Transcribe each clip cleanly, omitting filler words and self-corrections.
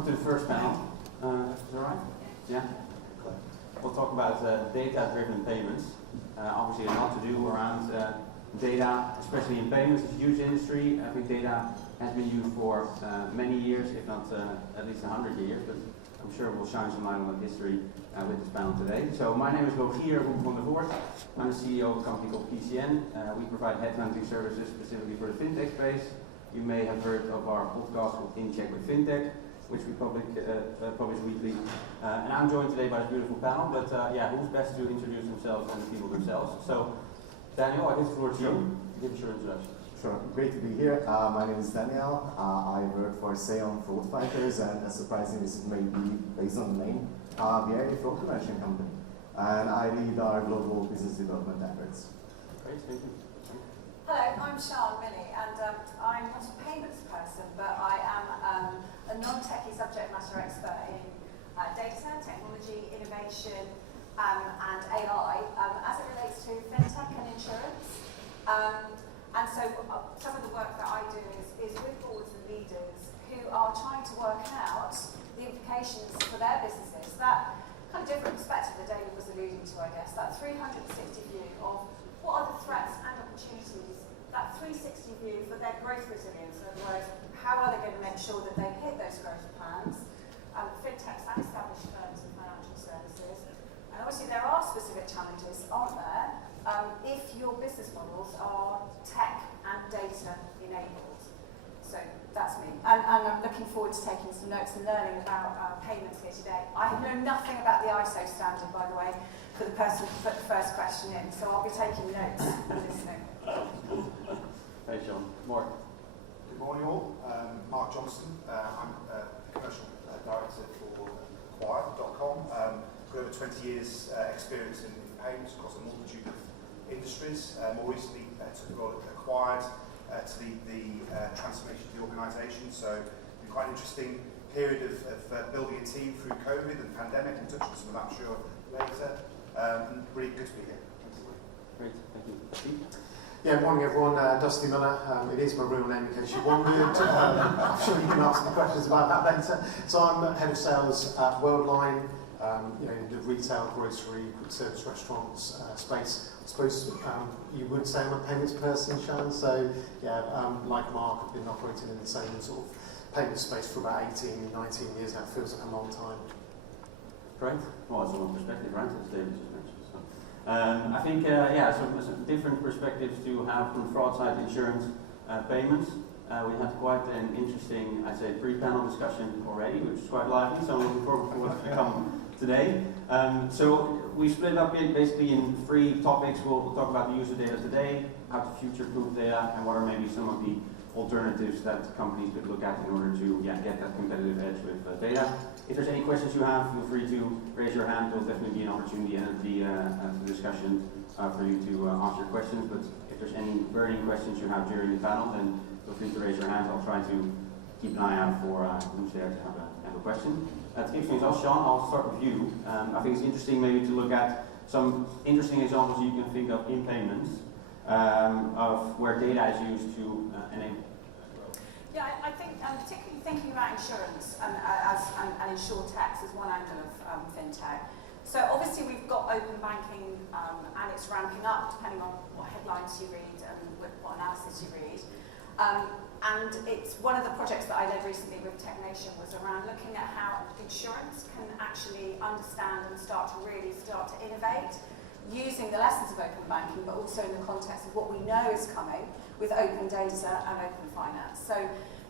welcome to the first panel. Is that right? Yeah? We'll talk about data-driven payments. Obviously a lot to do around data, especially in payments. It's a huge industry. I think data has been used for many years, if not at least 100 years, but I'm sure we'll shine some light on that history with this panel today. So my name is Rogier van der Voort. I'm the CEO of a company called PCN. We provide headhunting services specifically for the fintech space. You may have heard of our podcast called In Check with Fintech, which we publish weekly. And I'm joined today by this beautiful panel, but who's best to introduce themselves and the people themselves? So, Daniel, I guess the floor to you. Give us your introduction. Sure, great to be here. My name is Daniel. I work for Seon Fraud Fighters, and surprisingly, this may be based on the name. We are a fraud prevention company, and I lead our global business development efforts. Great, thank you. Hello, I'm Sian Minnie, and I'm not a payments person, but I am a non-techie subject matter expert in data, technology, innovation, and AI as it relates to fintech and insurance. And so some of the work that I do is with boards and leaders who are trying to work out the implications for their businesses. That kind of different perspective that David was alluding to, I guess, that 360 view of what are the threats and opportunities, that 360 view for their growth resilience. In other words, how are they going to make sure that they hit those growth plans, fintechs and established firms and financial services. And obviously there are specific challenges, aren't there, if your business models are tech and data enabled. So that's me. And I'm looking forward to taking some notes and learning about payments here today. I know nothing about the ISO standard, by the way, for the person who put the first question in, so I'll be taking notes and listening. Hey, John. Mark. Good morning, all. Mark Johnston. I'm the commercial director for Acquired.com. Got over 20 years experience in payments across a multitude of industries. More recently, took the role at Acquired to lead the transformation of the organisation. So, it's been quite an interesting period of building a team through COVID and pandemic. We'll touch on some of that, I'm sure, later. And really good to be here. Great, thank you. Steve? Yeah, morning everyone. Dusty Miller. It is my real name in case you wondered. I'm sure you can ask me questions about that later. So I'm head of sales at Worldline, in the retail, grocery, quick service restaurants space. I suppose you would say I'm a payments person, Sian. So yeah, like Mark, I've been operating in the same sort of payment space for about 18, 19 years now. It feels like a long time. Great. Well, it's a long perspective, right? As David just mentioned. So. I think, some different perspectives to have from fraud side insurance payments. We had quite an interesting, I'd say, pre-panel discussion already, which is quite lively, so I'm looking forward to what's to come today. So we split up it basically in 3 topics. We'll talk about the user data today, how to future-proof data, and what are maybe some of the alternatives that companies could look at in order to get that competitive edge with data. If there's any questions you have, feel free to raise your hand. There'll definitely be an opportunity at the discussion for you to ask your questions. But if there's any burning questions you have during the panel, then feel free to raise your hand. I'll try to keep an eye out for who's there to have a question. To kick things off, Sian, I'll start with you. I think it's interesting maybe to look at some interesting examples you can think of in payments of where data is used to enable growth. Yeah, I think particularly thinking about insurance and insurtechs as one angle of fintech. So obviously we've got open banking and it's ramping up depending on what headlines you read and what analysis you read. And it's one of the projects that I led recently with TechNation was around looking at how insurance can actually understand and start to innovate using the lessons of open banking, but also in the context of what we know is coming with open data and open finance. So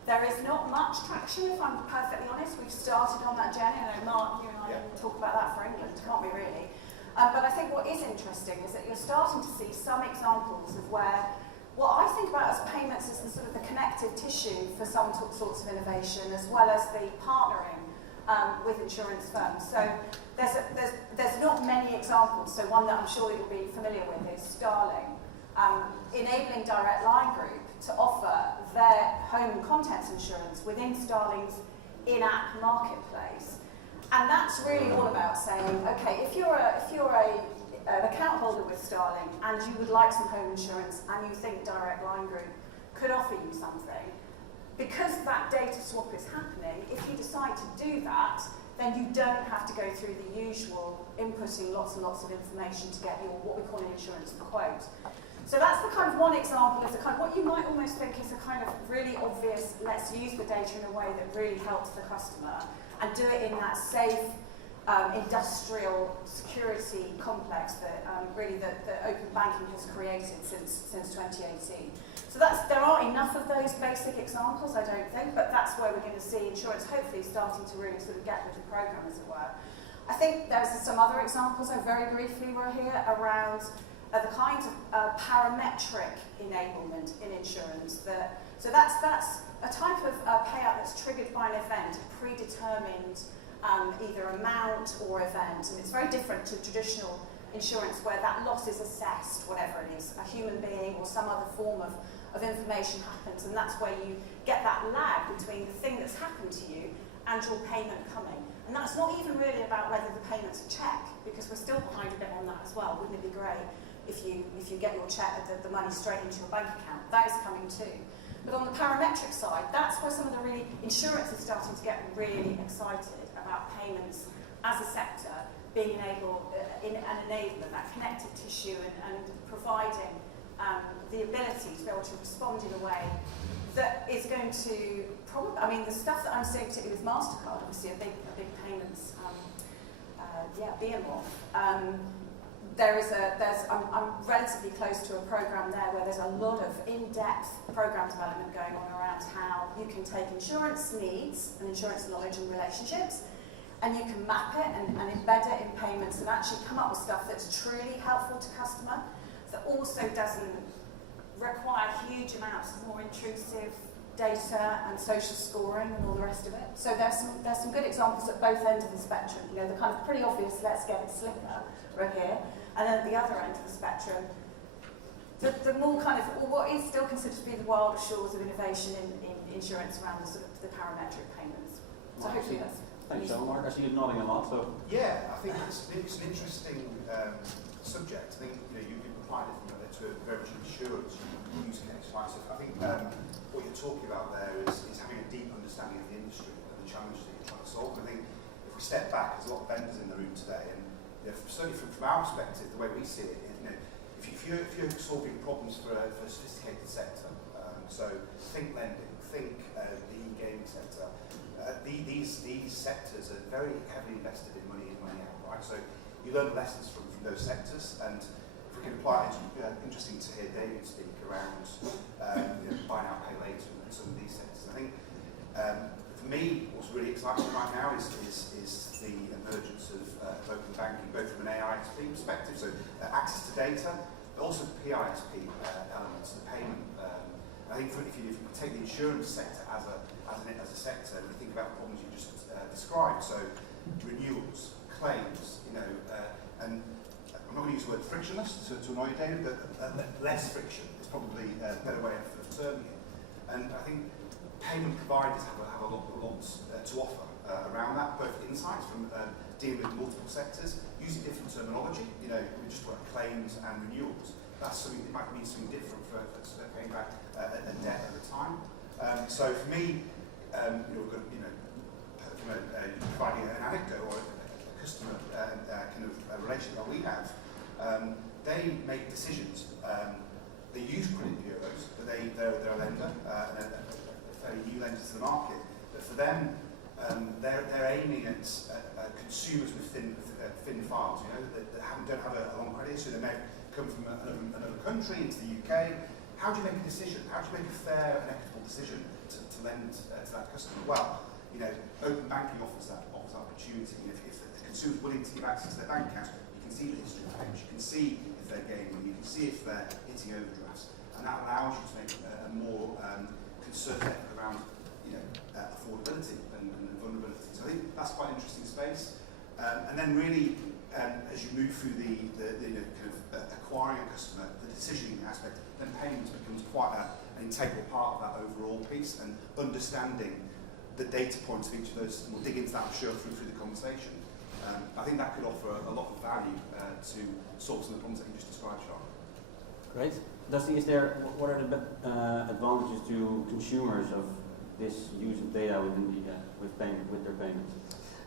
there is not much traction, if I'm perfectly honest. We've started on that journey. I know, Mark, you and I can talk about that for England, can't we really? But I think what is interesting is that you're starting to see some examples of where what I think about as payments is the sort of the connective tissue for some sorts of innovation, as well as the partnering with insurance firms. So there's not many examples. So one that I'm sure you'll be familiar with is Starling, enabling Direct Line Group to offer their home contents insurance within Starling's in-app marketplace. And that's really all about saying, okay, if you're an account holder with Starling and you would like some home insurance and you think Direct Line Group could offer you something, because that data swap is happening, if you decide to do that, then you don't have to go through the usual inputting lots and lots of information to get your what we call an insurance quote. So that's the kind of one example of the kind of what you might almost think is a kind of really obvious, let's use the data in a way that really helps the customer and do it in that safe industrial security complex that really that open banking has created since 2018. So there are enough of those basic examples, I don't think, but that's where we're going to see insurance hopefully starting to really sort of get with the program, as it were. I think there's some other examples I very briefly were here around the kind of parametric enablement in insurance. So that's a type of payout that's triggered by an event, a predetermined either amount or event, and it's very different to traditional insurance where that loss is assessed, whatever it is, a human being or some other form of information happens, and that's where you get that lag between the thing that's happened to you and your payment coming. And that's not even really about whether the payment's a cheque, because we're still behind a bit on that as well. Wouldn't it be great if you get your cheque, the money straight into your bank account? That is coming too. But on the parametric side, that's where some of the really insurance is starting to get really excited about payments as a sector being enabled in an enablement, that connective tissue and providing the ability to be able to respond in a way that is going to probably, I mean, the stuff that I'm seeing particularly with MasterCard, obviously a big payments, BMO. I'm relatively close to a program there where there's a lot of in-depth program development going on around how you can take insurance needs and insurance knowledge and relationships, and you can map it and embed it in payments and actually come up with stuff that's truly helpful to customer, that also doesn't require huge amounts of more intrusive data and social scoring and all the rest of it. So there's some good examples at both ends of the spectrum. You know, the kind of pretty obvious let's get it slicker right here, and then at the other end of the spectrum, the more kind of what is still considered to be the wild shores of innovation in insurance around the sort of the parametric payments. So hopefully that's. Thanks, so Mark. I see you nodding a lot. So yeah, I think it's an interesting subject. I think you applied it to a very much insurance use case, right? So I think what you're talking about there is having a deep understanding of the industry and the challenges that you're trying to solve. I think if we step back, there's a lot of vendors in the room today, and certainly from our perspective, the way we see it, if you're solving problems for a sophisticated sector, so think lending, think the e-gaming sector. These sectors are very heavily invested in money in, money out, right? So you learn lessons from those sectors, and if we can apply it, it's interesting to hear David speak around buy now, pay later, and some of these sectors. I think for me, what's really exciting right now is the emergence of open banking, both from an AISP perspective, so access to data, but also the PISP elements, the payment. I think if you take the insurance sector as a sector, and you think about the problems you just described, so renewals, claims, and I'm not going to use the word frictionless to annoy you, David, but less friction is probably a better way of terming it. And I think payment providers have a lot to offer around that, both insights from dealing with multiple sectors, using different terminology. We just talk about claims and renewals. That's something that might mean something different for paying back a debt at a time. So for me, we've got, providing an anecdote or a customer kind of relationship that we have, they make decisions. They use credit bureaus, but they're a lender, and a fairly new lender to the market. But for them, they're aiming at consumers with thin files, that don't have a long credit history. They may come from another country into the UK. How do you make a decision? How do you make a fair and equitable decision to lend to that customer? Well, open banking offers that opportunity. If the consumer is willing to give access to their bank account, you can see the history of payments, you can see if they're gaming, you can see if they're hitting overdrafts, and that allows you to make a more concerted effort around affordability and vulnerability. So I think that's quite an interesting space. And then really, as you move through the kind of acquiring a customer, the decisioning aspect, then payments becomes quite an integral part of that overall piece, and understanding the data points of each of those, and we'll dig into that, I'm sure, through the conversation. I think that could offer a lot of value to solve some of the problems that you just described, Charles. great. Dusty, what are the advantages to consumers of this use of data with their payments?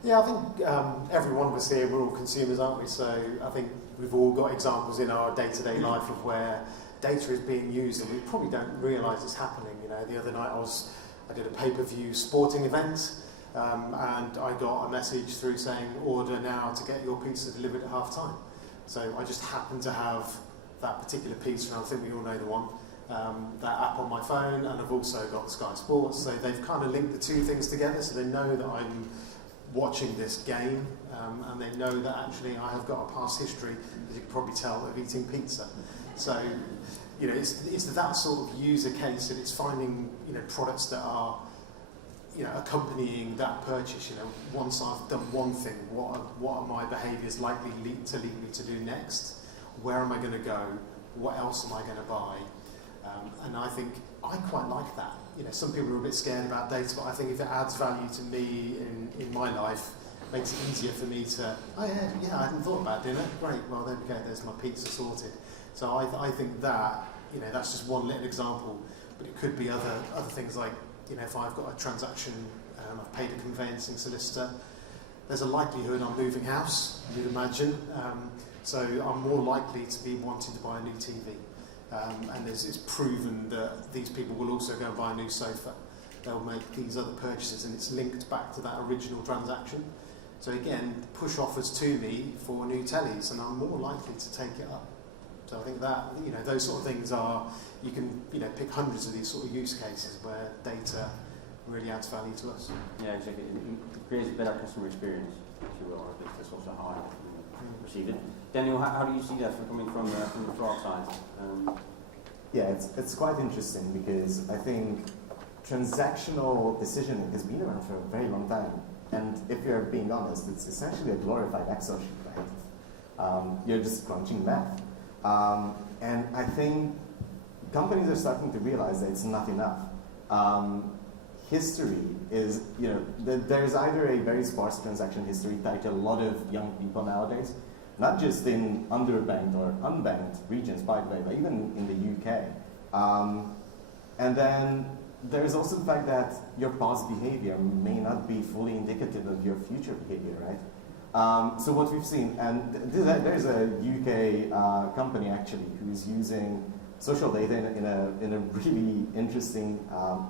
Yeah, I think every one of us here, we're all consumers, aren't we? So I think we've all got examples in our day-to-day life of where data is being used and we probably don't realise it's happening. You know, the other night I did a pay-per-view sporting event and I got a message through saying order now to get your pizza delivered at half time. So I just happened to have that particular pizza, and I think we all know the one, that app on my phone, and I've also got Sky Sports. So they've kind of linked the two things together, so they know that I'm watching this game, and they know that actually I have got a past history, as you can probably tell, of eating pizza. So, you know, it's that sort of user case, and it's finding, you know, products that are, you know, accompanying that purchase. You know, once I've done one thing, what are my behaviours likely to lead me to do next? Where am I going to go? What else am I going to buy? And I think I quite like that. You know, some people are a bit scared about data, but I think if it adds value to me in my life, makes it easier for me to, oh yeah, I hadn't thought about dinner. Great, well there we go, there's my pizza sorted. So I think that, you know, that's just one little example, but it could be other things like, you know, if I've got a transaction, I've paid a conveyancing solicitor, there's a likelihood I'm moving house, you'd imagine. So I'm more likely to be wanting to buy a new TV. And it's proven that these people will also go and buy a new sofa. They'll make these other purchases, and it's linked back to that original transaction. So again, push offers to me for new tellies, and I'm more likely to take it up. So I think that, you know, those sort of things are, you can, you know, pick hundreds of these sort of use cases where data really adds value to us. Yeah, exactly. It creates a better customer experience, if you will, or at least that's also how I perceive it. Daniel, how do you see that coming from the fraud side? Yeah, it's quite interesting because I think transactional decisioning has been around for a very long time. And if you're being honest, it's essentially a glorified Excel sheet, right? You're just crunching math. And I think companies are starting to realize that it's not enough. History is, you know, there's either a very sparse transaction history tied to a lot of young people nowadays, not just in underbanked or unbanked regions, by the way, but even in the UK. And then there's also the fact that your past behavior may not be fully indicative of your future behavior, right? So what we've seen, and there's a UK company actually who's using social data in a really interesting,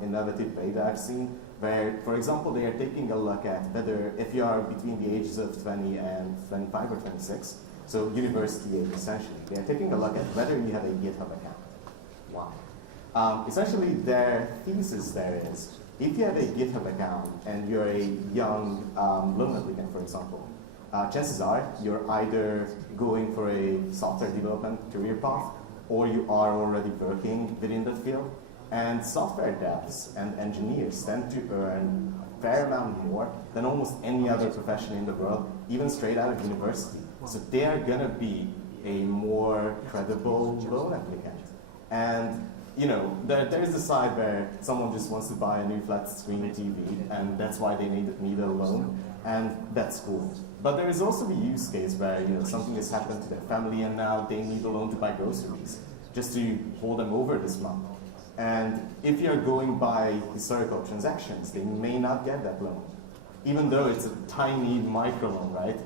innovative way that I've seen, where, for example, they are taking a look at whether, if you are between the ages of 20 and 25 or 26, so university age essentially, they are taking a look at whether you have a GitHub account. Why? Essentially, their thesis there is, if you have a GitHub account and you're a young loan applicant, for example, chances are you're either going for a software development career path, or you are already working within that field. And software devs and engineers tend to earn a fair amount more than almost any other profession in the world, even straight out of university. So they are going to be a more credible loan applicant. And you know, there is a side where someone just wants to buy a new flat screen TV, and that's why they need a loan, and that's cool. But there is also the use case where, you know, something has happened to their family and now they need a loan to buy groceries just to hold them over this month. And if you're going by historical transactions, they may not get that loan, even though it's a tiny micro loan, right?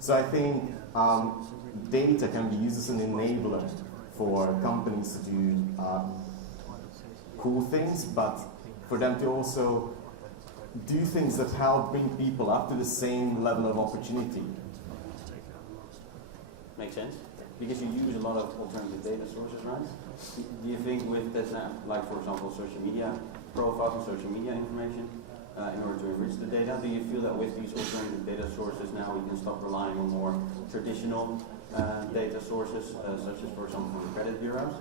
So I think data can be used as an enabler for companies to do cool things, but for them to also do things that help bring people up to the same level of opportunity. Makes sense. Because you use a lot of alternative data sources, right? Do you think with that, like for example, social media profiles and social media information, in order to enrich the data, do you feel that with these alternative data sources now we can stop relying on more traditional data sources, such as, for example, from the credit bureaus?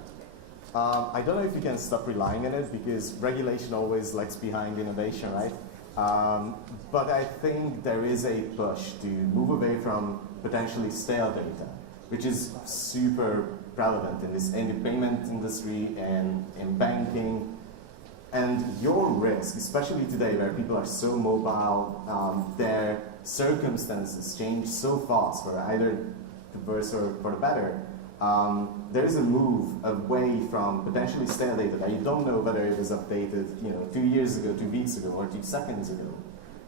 I don't know if you can stop relying on it because regulation always lags behind innovation, right? But I think there is a push to move away from potentially stale data, which is super relevant in the payment industry and in banking. And your risk, especially today where people are so mobile, their circumstances change so fast for either the worse or for the better. There is a move away from potentially stale data that you don't know whether it was updated, you know, 2 years ago, 2 weeks ago, or 2 seconds ago,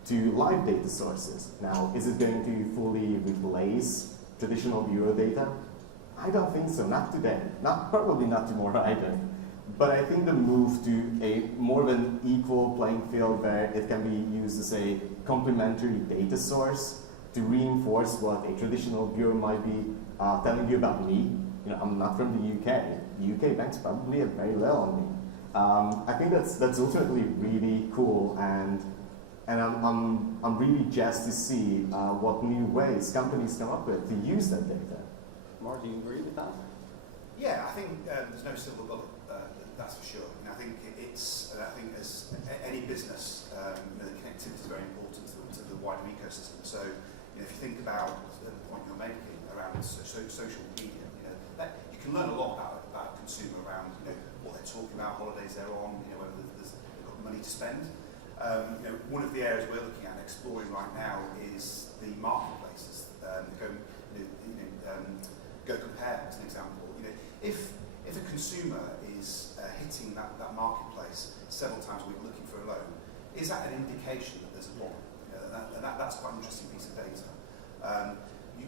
to live data sources. Now, is it going to fully replace traditional bureau data? I don't think so, not today, probably not tomorrow either. But I think the move to a more of an equal playing field where it can be used as a complementary data source to reinforce what a traditional bureau might be telling you about me. You know, I'm not from the UK. The UK banks probably have very little on me. I think that's ultimately really cool, and I'm really jazzed to see what new ways companies come up with to use that data. Mark, do you agree with that? Yeah, I think there's no silver bullet, that's for sure. And I think I think as any business, the connectivity is very important to the wider ecosystem. So, if you think about the point you're making around social media, you can learn a lot about a consumer around, what they're talking about, holidays they're on, whether they've got money to spend. One of the areas we're looking at and exploring right now is the marketplaces. Go Compare as an example. If a consumer is hitting that marketplace several times a week looking for a loan, is that an indication that there's a problem? That's quite an interesting piece of data.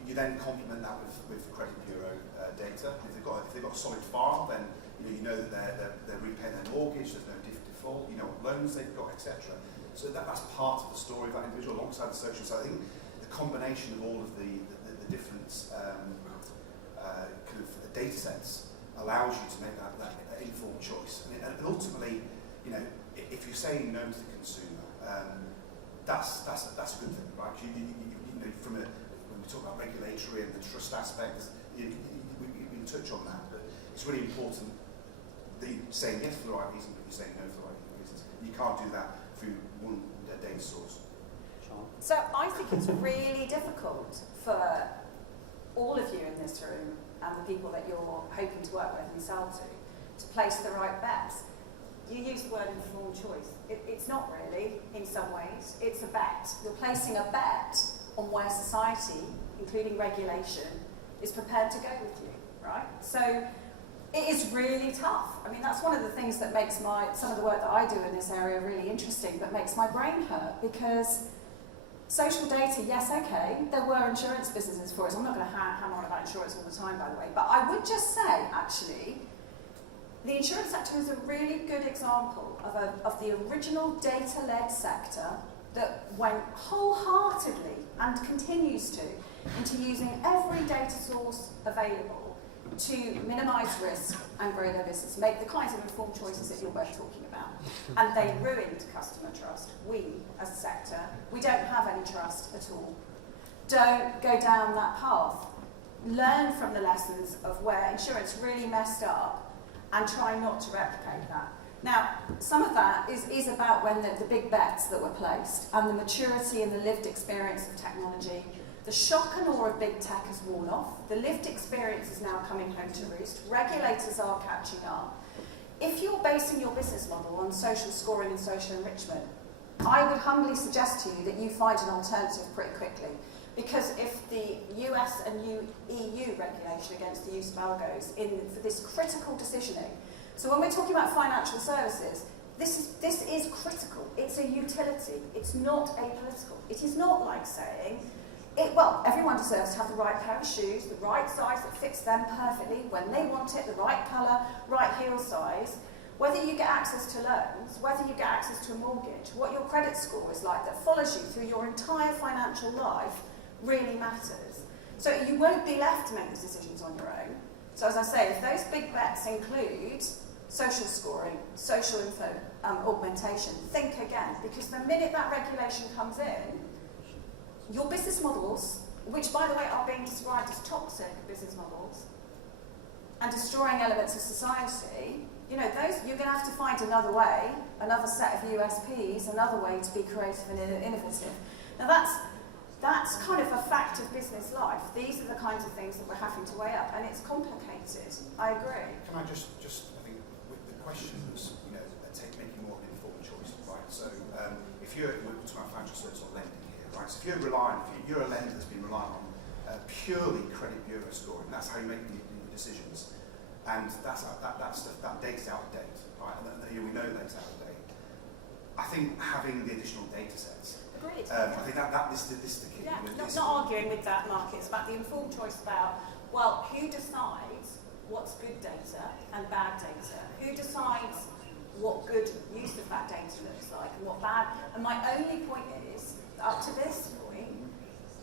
You then complement that with credit bureau data. If they've got a solid file, then you know that they're repaying their mortgage. There's no default. You know what loans they've got, etc. So that's part of the story of that individual, alongside the social. So I think the combination of all of the different kind of data sets allows you to make that informed choice. And ultimately, if you're saying no to the consumer, that's a good thing, right? When we talk about regulatory and the trust aspects, we can touch on that, but it's really important that you're saying yes for the right reason, but you're saying no for the right reasons. You can't do that through one data source. So I think it's really difficult for all of you in this room and the people that you're hoping to work with and sell to place the right bets. You use the word informed choice. It's not really, in some ways. It's a bet. You're placing a bet on where society, including regulation, is prepared to go with you, right? So it is really tough. I mean, that's one of the things that makes some of the work that I do in this area really interesting, but makes my brain hurt, because social data, yes, okay, there were insurance businesses for it. So I'm not going to hammer on about insurance all the time, by the way, but I would just say, actually, the insurance sector is a really good example of the original data-led sector that went wholeheartedly, and continues to, into using every data source available to minimise risk and grow their business, make the kinds of informed choices that you're both talking about. And they ruined customer trust. We, as a sector, we don't have any trust at all. Don't go down that path. Learn from the lessons of where insurance really messed up and try not to replicate that. Now, some of that is about when the big bets that were placed and the maturity and the lived experience of technology. The shock and awe of big tech has worn off. The lived experience is now coming home to roost. Regulators are catching up. If you're basing your business model on social scoring and social enrichment, I would humbly suggest to you that you find an alternative pretty quickly. Because if the US and EU regulation against the use of algos for this critical decisioning, so when we're talking about financial services, this is critical. It's a utility. It's not apolitical. It is not like saying, everyone deserves to have the right pair of shoes, the right size that fits them perfectly, when they want it, the right colour, right heel size. Whether you get access to loans, whether you get access to a mortgage, what your credit score is like that follows you through your entire financial life really matters. So you won't be left to make those decisions on your own. So as I say, if those big bets include social scoring, social info augmentation, think again, because the minute that regulation comes in, your business models, which by the way are being described as toxic business models and destroying elements of society, those you're going to have to find another way, another set of USPs, another way to be creative and innovative. Now that's kind of a fact of business life. These are the kinds of things that we're having to weigh up, and it's complicated. I agree. Can I just I think with the question was, making more of an informed choice, right? So if we're talking about financial services or lending here, right? So if you're a lender that's been relying on purely credit bureau scoring, that's how you make the decisions, and that data's out of date, right? And we know that's out of date. I think having the additional data sets. Agreed. I think this is the key. Yeah, not arguing with that, Mark. It's about the informed choice about, well, who decides what's good data and bad data? Who decides what good use of that data looks like and what bad? And my only point is, up to this point,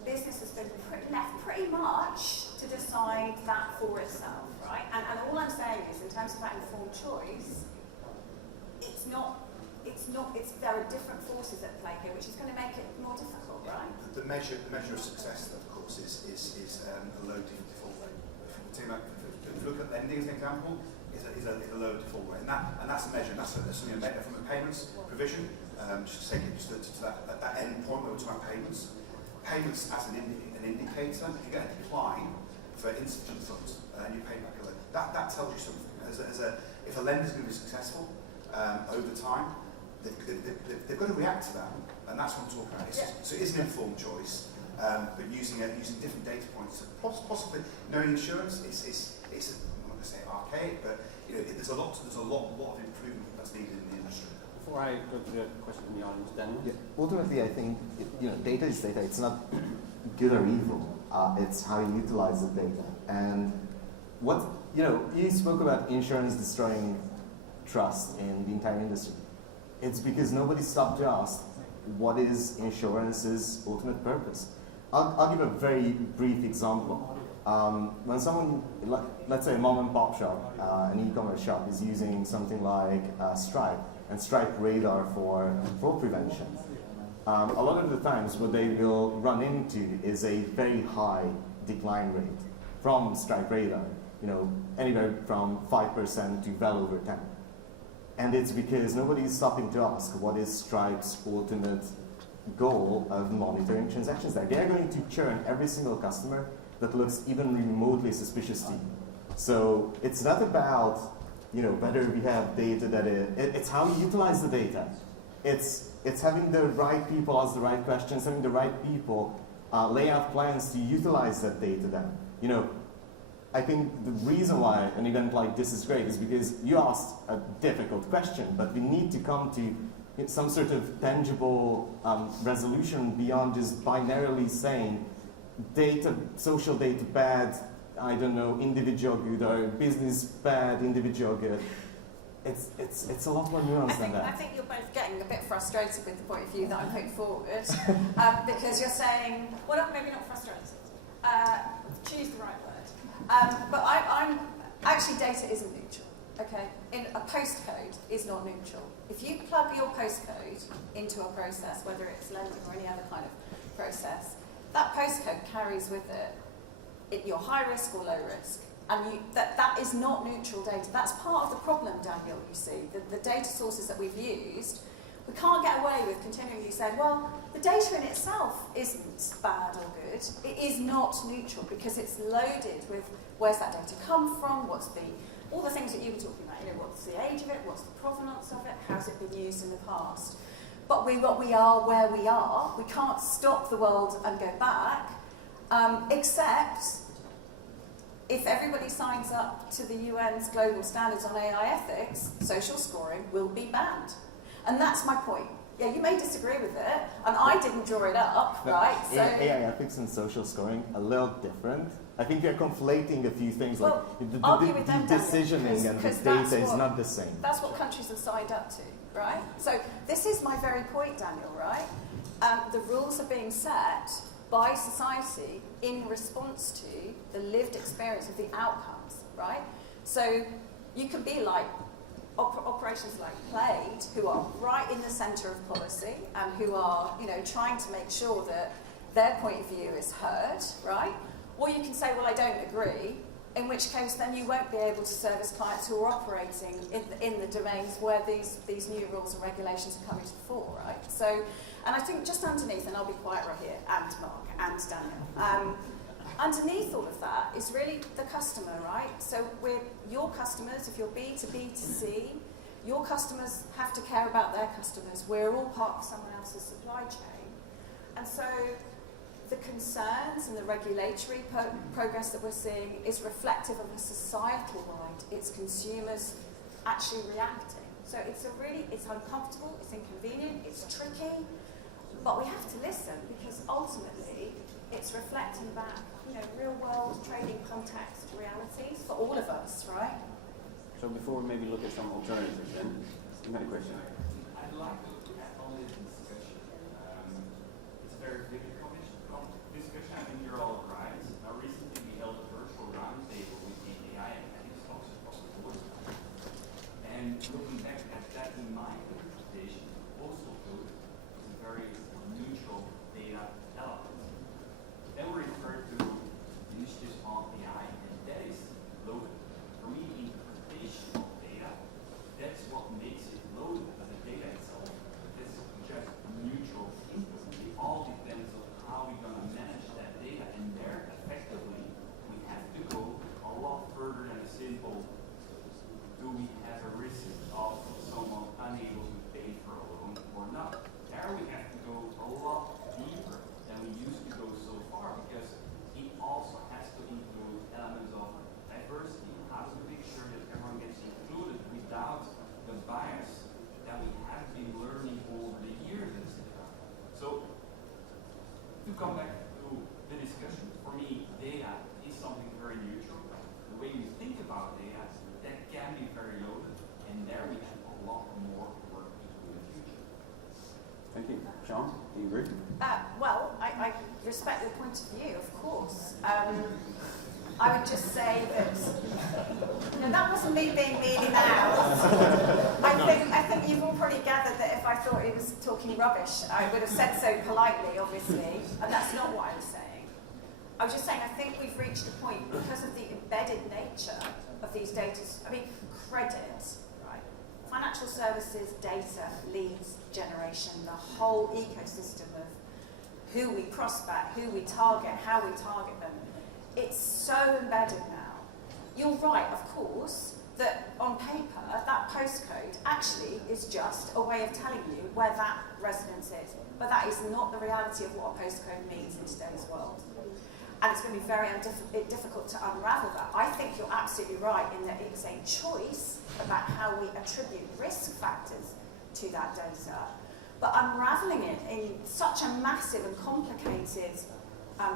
business has been left pretty much to decide that for itself, right? And all I'm saying is, in terms of that informed choice, there are different forces at play here, which is going to make it more difficult, right? The measure of success, of course, is a low default rate. If you look at lending as an example, is a low default rate, and that's a measure. And that's something a measure from a payments provision. Just to take it to that end point where we're talking about payments. Payments as an indicator. If you get a decline for insufficient funds and you pay back a loan, that tells you something. If a lender's going to be successful over time, they've got to react to that, and that's what I'm talking about. So it is an informed choice, but using different data points. Possibly knowing insurance, it's I'm not going to say archaic, but there's a lot of improvement that's needed in the industry. Before I go to the question in the audience, Daniel. Yeah. Ultimately, I think data is data. It's not good or evil. It's how you utilize the data. And you spoke about insurance destroying trust in the entire industry. It's because nobody stopped to ask what is insurance's ultimate purpose. I'll give a very brief example. When someone, let's say a mom and pop shop, an e-commerce shop, is using something like Stripe and Stripe Radar for fraud prevention, a lot of the times what they will run into is a very high decline rate from Stripe Radar, anywhere from 5% to well over 10%. And it's because nobody is stopping to ask what is Stripe's ultimate goal of monitoring transactions there. They are going to churn every single customer that looks even remotely suspicious to you. So it's not about whether we have data it's how we utilize the data. It's having the right people ask the right questions, having the right people lay out plans to utilize that data then. I think the reason why an event like this is great is because you asked a difficult question, but we need to come to some sort of tangible resolution beyond just binarily saying data, social data bad, I don't know, individual good, or business bad, individual good. It's a lot more nuanced than that. I think you're both getting a bit frustrated with the point of view that I'm putting forward because you're saying, well, maybe not frustrated. Choose the right word. But I'm actually, data isn't neutral. Okay, a postcode is not neutral. If you plug your postcode into a process, whether it's lending or any other kind of process, that postcode carries with it your high risk or low risk. And that is not neutral data. That's part of the problem, Daniel, you see. The data sources that we've used, we can't get away with continually saying, well, the data in itself isn't bad or good. It is not neutral because it's loaded with where's that data come from, all the things that you were talking about, what's the age of it, what's the provenance of it, how's it been used in the past. But we are where we are. We can't stop the world and go back, except if everybody signs up to the UN's global standards on AI ethics, social scoring will be banned. And that's my point. Yeah, you may disagree with it, and I didn't draw it up, right? So AI ethics and social scoring a little different. I think you're conflating a few things, well, like the decisioning and the data is not the same. That's what countries have signed up to, right? So this is my very point, Daniel, right? The rules are being set by society in response to the lived experience of the outcomes, right? So you can be like operations like Plaid, who are right in the centre of policy and who are, trying to make sure that their point of view is heard, right? Or you can say, well, I don't agree, in which case then you won't be able to service clients who are operating in the domains where these new rules and regulations are coming to the fore, right? So, and I think just underneath, and I'll be quiet right here, and Mark, and Daniel, underneath all of that is really the customer, right? So your customers, if you're B2B2C, your customers have to care about their customers. We're all part of someone else's supply chain. And so the concerns and the regulatory progress that we're seeing is reflective of a societal mind. It's consumers actually reacting. So it's uncomfortable, it's inconvenient, it's tricky, but we have to listen because ultimately it's reflecting back, real world trading context realities for all of us, right? So before we maybe look at some alternatives then, you had a question? I'd like to add on this discussion. It's a very vivid discussion. I think you're all right. Now, recently we held a virtual roundtable with the AI and stocks across the board. And looking back at that, in my interpretation, postal code is a very neutral data element. Then we refer to initiatives on AI, and that is loaded. For me, the interpretation of data, that's what makes it loaded as the data itself. It's just neutral input. It all depends on how we're going to manage that data, and there, effectively, we have to go a lot further than a simple, do we have a risk of someone unable to pay for a loan or not? There we have to go a lot deeper than we used to go so far, because it also has to include elements of diversity. How do we make sure that everyone gets included without the bias that we have been learning over the years, etc. So, to come back to the discussion, for me, data is something very neutral. The way we think about data, that can be very loaded, and there we have a lot more work to do in the future. Thank you. Sean, do you agree? Well, I respect your point of view, of course. I would just say that that wasn't me being mealy now. I think you've all probably gathered that if I thought he was talking rubbish, I would have said so politely, obviously, and that's not what I was saying. I was just saying I think we've reached a point because of the embedded nature of these data. Credit, right? Financial services, data, leads generation, the whole ecosystem of who we prospect, who we target, how we target them. It's so embedded now. You're right, of course, that on paper, that postcode actually is just a way of telling you where that residence is. But that is not the reality of what a postcode means in today's world. And it's going to be very difficult to unravel that. I think you're absolutely right in that it's a choice about how we attribute risk factors to that data. But unraveling it in such a massive and complicated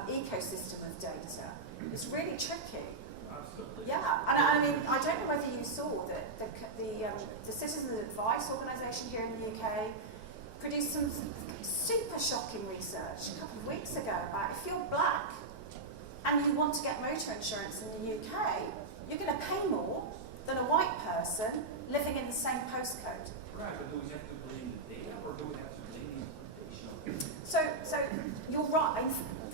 ecosystem of data is really tricky. Absolutely. Yeah, and I mean, I don't know whether you saw that the Citizens Advice Organisation here in the UK produced some super shocking research a couple of weeks ago about if you're black and you want to get motor insurance in the UK, you're going to pay more than a white person living in the same postcode. Right, but do we have to blame the data, or do we have to blame the interpretation? So you're right.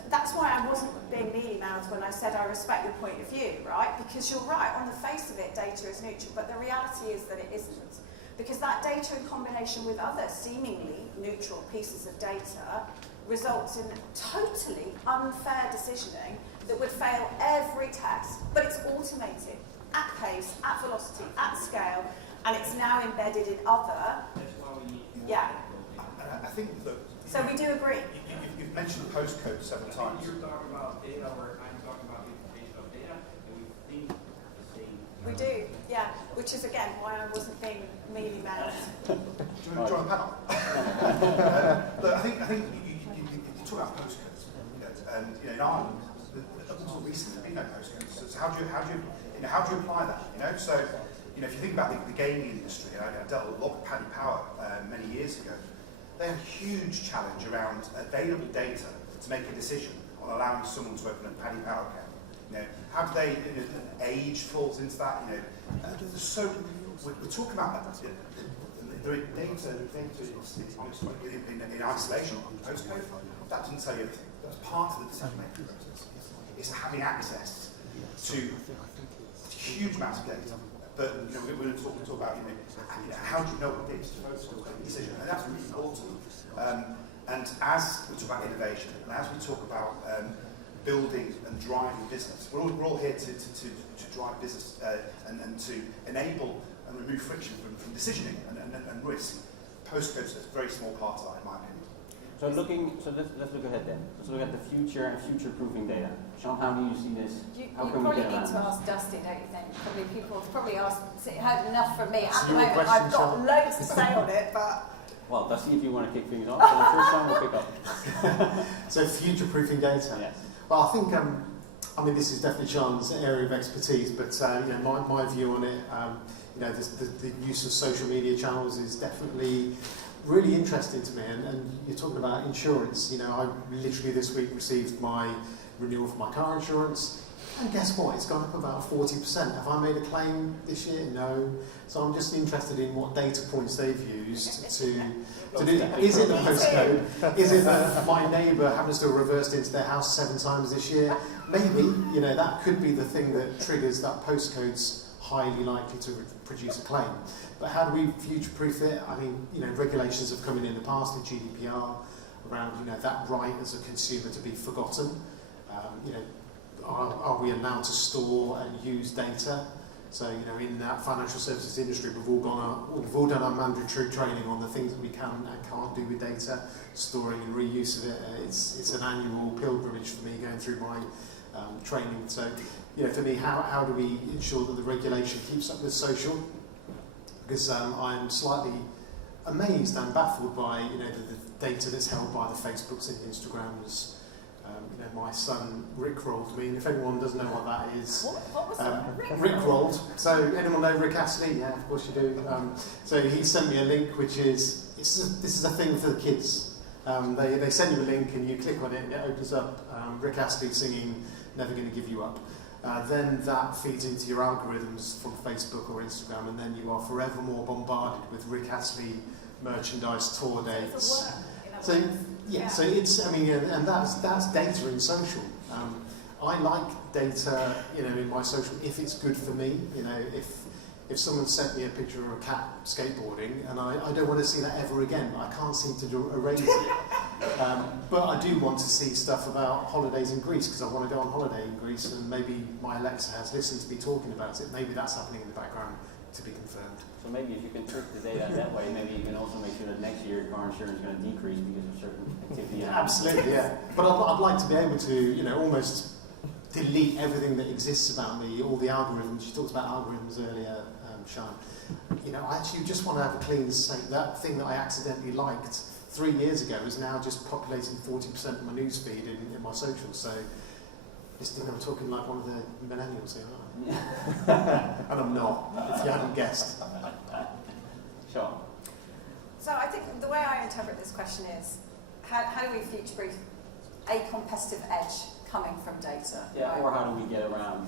That's why I wasn't being mealy-mouthed when I said I respect your point of view, right? Because you're right. On the face of it, data is neutral, but the reality is that it isn't. Because that data in combination with other seemingly neutral pieces of data results in totally unfair decisioning that would fail every test, but it's automated at pace, at velocity, at scale, and it's now embedded in other. That's why we need more. Yeah. I think that. So we do agree. You've mentioned postcode several times. You're talking about data, or I'm talking about the information of data, and we think the same. We do, yeah. Which is again why I wasn't being mealy-mouthed. Do you want to join the panel? Look, I think you talk about postcodes, and in Ireland, until recently, there have been no postcodes. So how do you apply that? So if you think about the gaming industry, and I dealt with a lot with Paddy Power many years ago. They have a huge challenge around available data to make a decision on allowing someone to open a Paddy Power account. How do they? Age falls into that. So we're talking about there is data in isolation on postcode. That doesn't tell you everything. That's part of the decision-making process. It's having access to huge amounts of data. But we're going to talk about how do you know what data to focus on a decision, and that's really important. And as we talk about innovation, and as we talk about building and driving business, we're all here to drive business and to enable and remove friction from decisioning and risk. Postcodes is a very small part of that, in my opinion. So let's look ahead then. Let's look at the future and future-proofing data. Sean, how do you see this? You How can we probably get need around to this? ask Dusty, don't you think? Probably people have probably heard enough from me. At It's the your moment, question, I've got Sean. loads to say on it, but Well, Dusty, if you want to kick things off, so the first time we'll pick up. So future-proofing data. Yes. Well, I think, I mean, this is definitely Sean's area of expertise, but you know, my view on it, you know, the use of social media channels is definitely really interesting to me. And you're talking about insurance. You know, I literally this week received my renewal for my car insurance, and guess what? It's gone up about 40%. Have I made a claim this year? No. So I'm just interested in what data points they've used to do that. Is it the postcode? Is it that my neighbour happens to have reversed into their house 7 times this year? Maybe. You know, that could be the thing that triggers that postcode's highly likely to produce a claim. But how do we future-proof it? I mean, you know, regulations have come in the past, the GDPR, around, you know, that right as a consumer to be forgotten. You know, are we allowed to store and use data? So, you know, in that financial services industry, we've all done our mandatory training on the things that we can and can't do with data, storing and reuse of it. It's an annual pilgrimage for me going through my training. So, you know, for me, how do we ensure that the regulation keeps up with social? Because I'm slightly amazed and baffled by, you know, the data that's held by the Facebooks and Instagrams. You know, my son Rickrolled. I mean, if anyone doesn't know what that is, what was that? Rickrolled. So anyone know Rick Astley? Yeah, of course you do. So he sent me a link, which is this is a thing for the kids. They send you a link and you click on it and it opens up Rick Astley singing "Never Gonna Give You Up." Then that feeds into your algorithms from Facebook or Instagram, and then you are forevermore bombarded with Rick Astley merchandise, tour dates. So yeah, so it's, I mean, and that's data in social. I like data, you know, in my social if it's good for me. You know, if someone sent me a picture of a cat skateboarding and I don't want to see that ever again, I can't seem to erase it. But I do want to see stuff about holidays in Greece because I want to go on holiday in Greece, and maybe my Alexa has listened to me talking about it. Maybe that's happening in the background, to be confirmed. So maybe if you can trick the data that way, maybe you can also make sure that next year car insurance is going to decrease because of certain activity. Absolutely, yeah. But I'd like to be able to, you know, almost delete everything that exists about me, all the algorithms. You talked about algorithms earlier, Sean. You know, I actually just want to have a clean slate. That thing that I accidentally liked 3 years ago is now just populating 40% of my newsfeed in my socials. So, just think I'm talking like one of the millennials here, aren't I? And I'm not, if you hadn't guessed. Sure. So I think the way I interpret this question is, how do we future-proof a competitive edge coming from data? Yeah, right? or how do we get around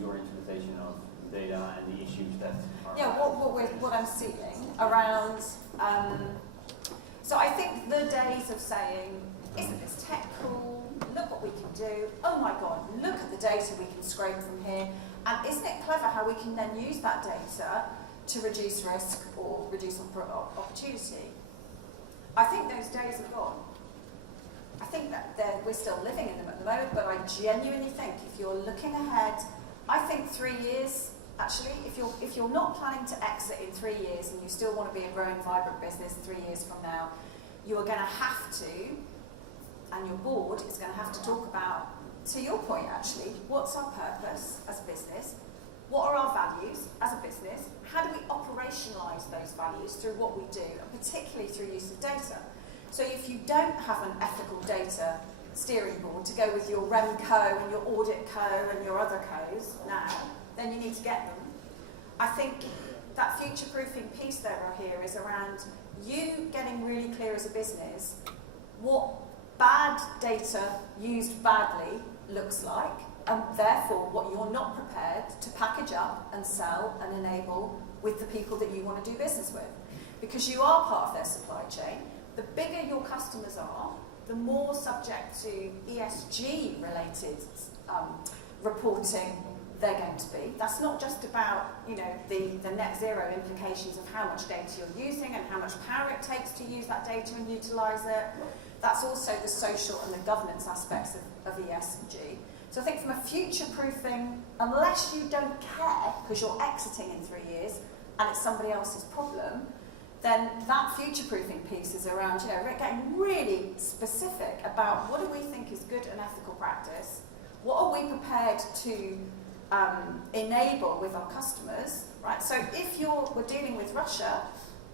your interpretation of data and the issues that are... Yeah, what I'm seeing around... so I think the days of saying, isn't this tech cool? Look what we can do. Oh my God, look at the data we can scrape from here. And isn't it clever how we can then use that data to reduce risk or reduce opportunity? I think those days are gone. I think that we're still living in them at the moment, but I genuinely think if you're looking ahead, I think 3 years, actually, if you're not planning to exit in 3 years and you still want to be a growing, vibrant business 3 years from now, you are going to have to, and your board is going to have to talk about, to your point actually, what's our purpose as a business? What are our values as a business? How do we operationalise those values through what we do, and particularly through use of data? So if you don't have an ethical data steering board to go with your REMCO and your Audit Co and your other co's now, then you need to get them. I think that future-proofing piece there here is around you getting really clear as a business what bad data used badly looks like, and therefore what you're not prepared to package up and sell and enable with the people that you want to do business with. Because you are part of their supply chain. The bigger your customers are, the more subject to ESG related reporting they're going to be. That's not just about, you know, the net zero implications of how much data you're using and how much power it takes to use that data and utilise it. That's also the social and the governance aspects of ESG. So I think from a future-proofing, unless you don't care because you're exiting in 3 years and it's somebody else's problem, then that future-proofing piece is around, getting really specific about what do we think is good and ethical practice, what are we prepared to enable with our customers, right? So if we're dealing with Russia,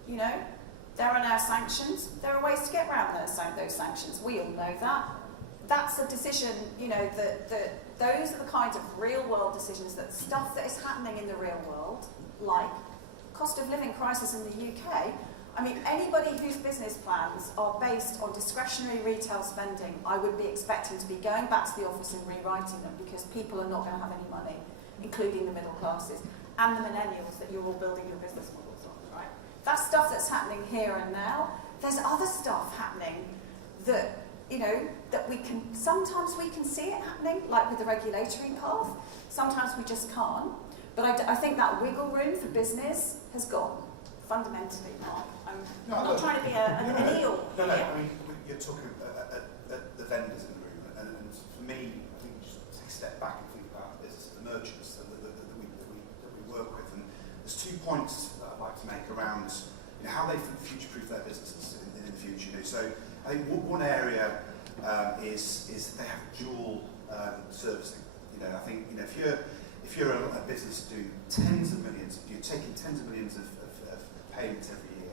there are now sanctions. There are ways to get around those sanctions. We all know that. That's a decision, that those are the kinds of real-world decisions, that stuff that is happening in the real world, like cost of living crisis in the UK. I mean, anybody whose business plans are based on discretionary retail spending, I would be expecting to be going back to the office and rewriting them, because people are not going to have any money, including the middle classes and the millennials that you're all building your business models on, right? That's stuff that's happening here and now. There's other stuff happening that, that sometimes we can see it happening, like with the regulatory path. Sometimes we just can't. But I think that wiggle room for business has gone, fundamentally, Mark. I'm not trying to be an eel. No, I mean, you're talking at the vendors in the room, and for me, I think you just take a step back and think about the business of the merchants that we work with. And there's 2 points that I'd like to make around how they future-proof their businesses in the future. So I think one area is they have dual servicing. I think if you're a business doing tens of millions, you're taking tens of millions of payments every year,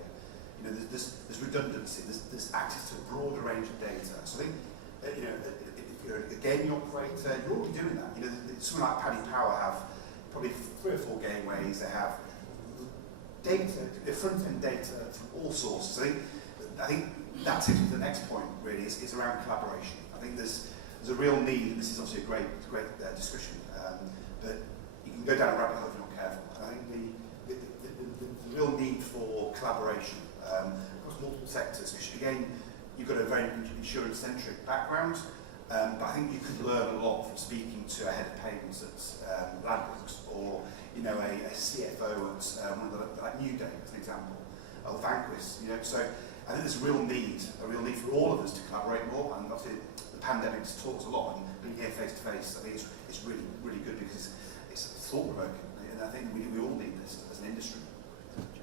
there's redundancy, there's access to a broader range of data. So I think if you're a gaming operator, you're already doing that. Someone like Paddy Power have probably 3 or 4 gameways. They have data, front-end data from all sources. I think that takes me to the next point, really, is around collaboration. I think there's a real need, and this is obviously a great discussion, but you can go down a rabbit hole if you're not careful. I think the real need for collaboration across multiple sectors, because again, you've got a very insurance-centric background, but I think you could learn a lot from speaking to a head of payments at Ladbrokes, or a CFO at one of the New Day, as an example, or Vanquis. So I think there's a real need for all of us to collaborate more, and obviously the pandemic's taught us a lot, and being here face to face, I think it's really, really good, because it's thought-provoking, and I think we all need this as an industry.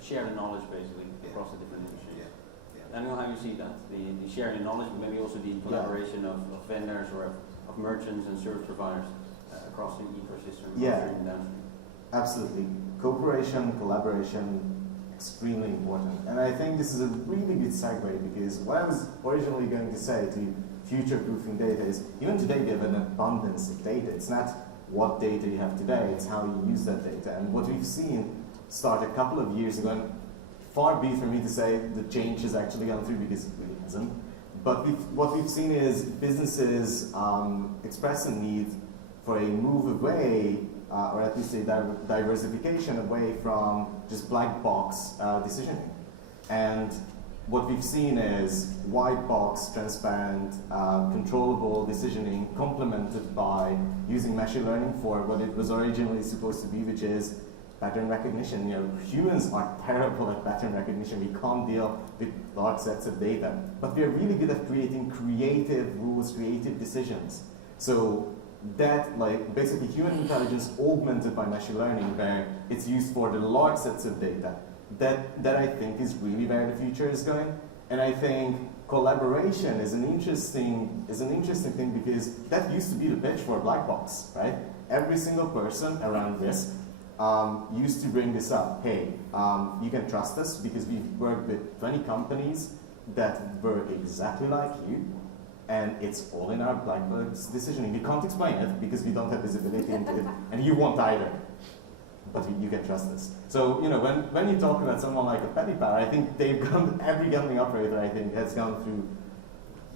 Share the knowledge, basically, across the different industries. Yeah. Daniel, how you see that? The sharing the knowledge, but maybe also the collaboration of vendors or of merchants and service providers across the ecosystem. Yeah, absolutely. Cooperation, collaboration, extremely important. And I think this is a really good segue, because what I was originally going to say to future-proofing data is, even today we have an abundance of data. It's not what data you have today, it's how you use that data. And what we've seen start a couple of years ago, and far be it for me to say the change has actually gone through, because it really hasn't. But what we've seen is businesses express a need for a move away, or at least a diversification away from just black box decisioning. And what we've seen is white box, transparent, controllable decisioning, complemented by using machine learning for what it was originally supposed to be, which is pattern recognition. Humans are terrible at pattern recognition. We can't deal with large sets of data, but we're really good at creating creative rules, creative decisions. So that, basically human intelligence augmented by machine learning, where it's used for the large sets of data, that I think is really where the future is going. And I think collaboration is an interesting thing, because that used to be the pitch for black box, right? Every single person around risk used to bring this up. Hey, you can trust us because we've worked with 20 companies that work exactly like you, and it's all in our black box decisioning. We can't explain it because we don't have visibility into it, and you won't either. But you can trust us. So, when you talk about someone like a Paddy Power, I think every gambling operator, I think, has gone through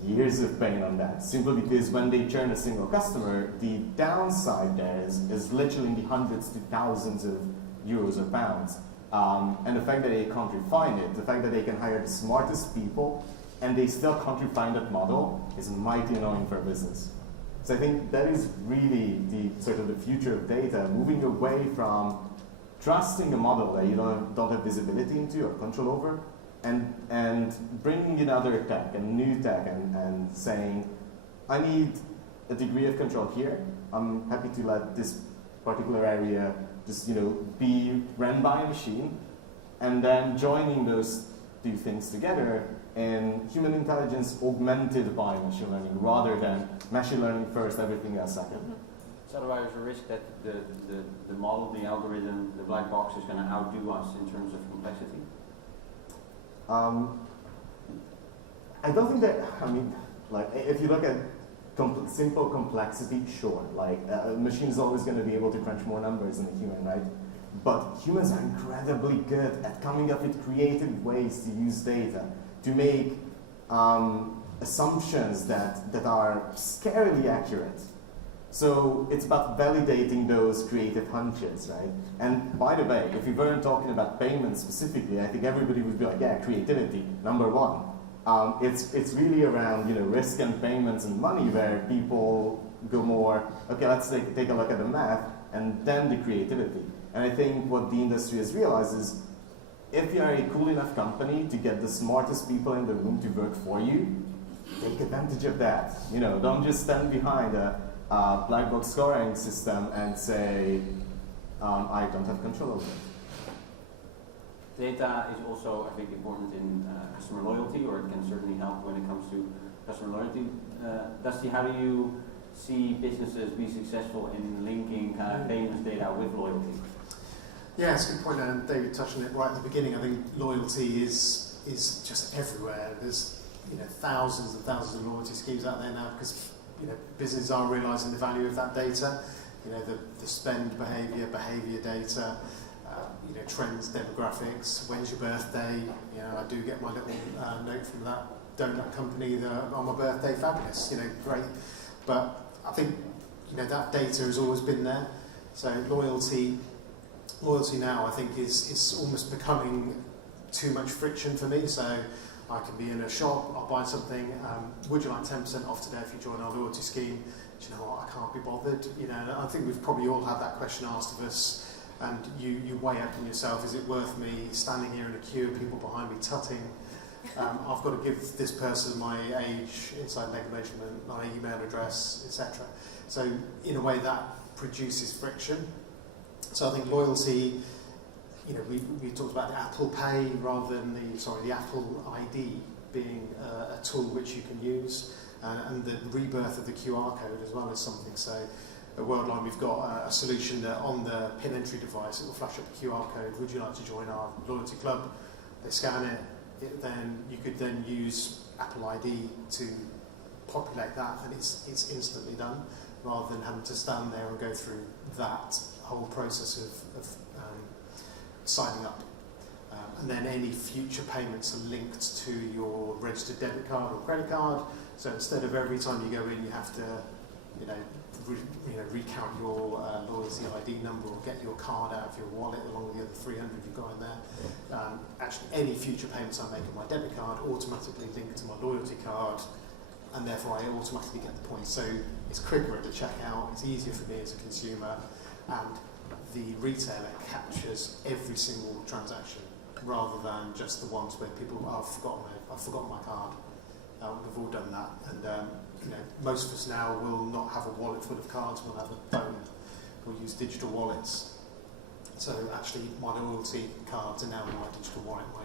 years of pain on that, simply because when they churn a single customer, the downside there is literally in the hundreds to thousands of euros or pounds. And the fact that they can't refine it, the fact that they can hire the smartest people and they still can't refine that model is mighty annoying for a business. So I think that is really the sort of the future of data, moving away from trusting a model that you don't have visibility into or control over, and bringing in other tech and new tech and saying, I need a degree of control here. I'm happy to let this particular area just be ran by a machine, and then joining those do things together, and human intelligence augmented by machine learning rather than machine learning first, everything else second. So otherwise there's a risk that the model, the algorithm, the black box is going to outdo us in terms of complexity? I don't think that, I mean, like, if you look at simple complexity, sure. Like, a machine is always going to be able to crunch more numbers than a human, right? But humans are incredibly good at coming up with creative ways to use data, to make assumptions that are scarily accurate. So it's about validating those creative hunches, right? And by the way, if we weren't talking about payments specifically, I think everybody would be like, yeah, creativity, number one. It's really around, risk and payments and money where people go more, okay, let's take a look at the math and then the creativity. And I think what the industry has realized is if you are a cool enough company to get the smartest people in the room to work for you, take advantage of that. Don't just stand behind a black box scoring system and say, I don't have control over it. Data is also, I think, important in customer loyalty, or it can certainly help when it comes to customer loyalty. Dusty, how do you see businesses be successful in linking payments data with loyalty? Yeah, it's a good point, and David touched on it right at the beginning. I think loyalty is just everywhere. There's thousands and thousands of loyalty schemes out there now because businesses are realising the value of that data. The spend behaviour data. Trends, demographics, when's your birthday? I do get my little note from that donut company that on my birthday, fabulous, great. But I think, that data has always been there. So loyalty now, I think, is almost becoming too much friction for me. So I can be in a shop, I'll buy something, would you like 10% off today if you join our loyalty scheme? Do you know what, I can't be bothered. I think we've probably all had that question asked of us. And you weigh up in yourself, is it worth me standing here in a queue of people behind me tutting? I've got to give this person my age, inside leg measurement, my email address, etc. So in a way that produces friction. So I think loyalty, we talked about the Apple Pay rather than the Apple ID being a tool which you can use, and the rebirth of the QR code as well is something. So at Worldline, we've got a solution that on the pin entry device, it will flash up a QR code. Would you like to join our loyalty club? They scan it, then you could then use Apple ID to populate that, and it's instantly done, rather than having to stand there and go through that whole process of signing up. And then any future payments are linked to your registered debit card or credit card. So instead of every time you go in, you have to, recount your loyalty ID number or get your card out of your wallet along with the other 300 you've got in there. Actually, any future payments I make on my debit card automatically link to my loyalty card, and therefore I automatically get the points. So it's quicker at the checkout, it's easier for me as a consumer, and the retailer captures every single transaction rather than just the ones where people, I've forgotten my card. We've all done that, and most of us now will not have a wallet full of cards. We'll have a phone. We'll use digital wallets. So actually, my loyalty cards are now in my digital wallet, my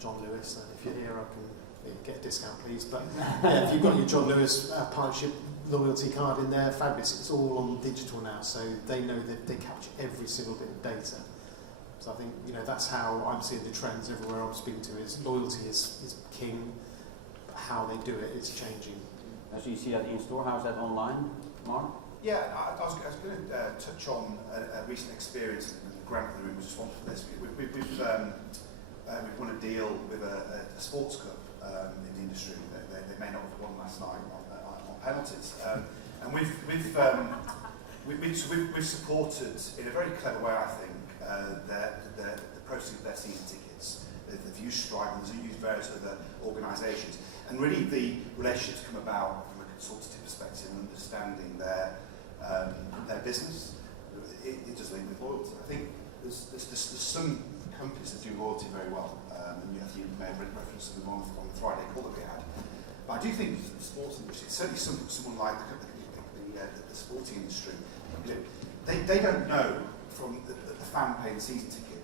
John Lewis. And if you're here, I can get a discount, please. But yeah, if you've got your John Lewis partnership loyalty card in there, fabulous. It's all on digital now, so they know that they capture every single bit of data. So I think that's how I'm seeing the trends everywhere I'm speaking to. Is loyalty is king. How they do it is changing. So you see that in store, how's that online, Mark? Yeah, I was going to touch on a recent experience, and Grant in the room was responsible for this. We've won a deal with a sports club in the industry. They may not have won last night on penalties. And we've supported, in a very clever way, I think, the proceeds of their season tickets. They've used Stripe and they've used various other organisations. And really the relationships come about from a consultative perspective and understanding their business. It does link with loyalty. I think there's some companies that do loyalty very well, and you may have referenced them on the Friday call that we had. But I do think the sports industry, certainly someone like the sporting industry, they don't know from the fan paying season ticket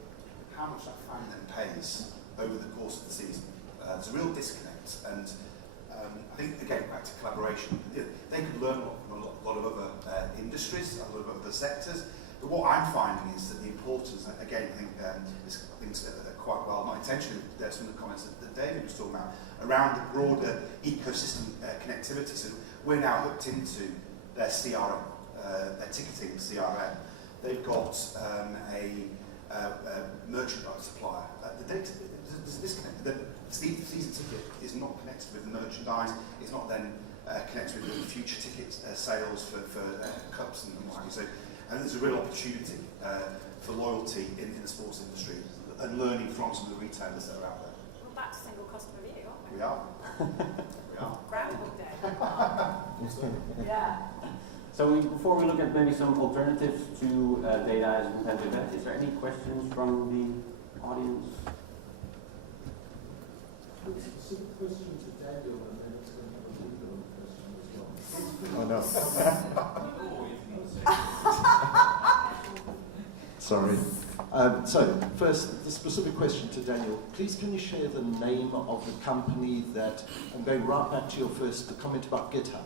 how much that fan then pays over the course of the season. There's a real disconnect, and I think, again, back to collaboration, they could learn a lot from a lot of other industries, a lot of other sectors, but what I'm finding is that the importance, again, I think this links quite well, not intentionally, there's some of the comments that David was talking about, around the broader ecosystem connectivity. So we're now hooked into their CRM, their ticketing CRM. They've got a merchandise supplier. The data, there's a disconnect. The season ticket is not connected with the merchandise. It's not then connected with the future ticket sales for cups and what have you. So, and there's a real opportunity for loyalty in the sports industry and learning from some of the retailers that are out there. We're back to single customer view, aren't we? We are. We are. Groundhog Day. Yeah. So before we look at maybe some alternatives to data as a competitive edge, is there any questions from the audience? A specific question to Daniel, and then it's going to have a legal question as well. Oh no. Sorry. So, first, the specific question to Daniel. Please, can you share the name of the company that, I'm going right back to your first comment about GitHub,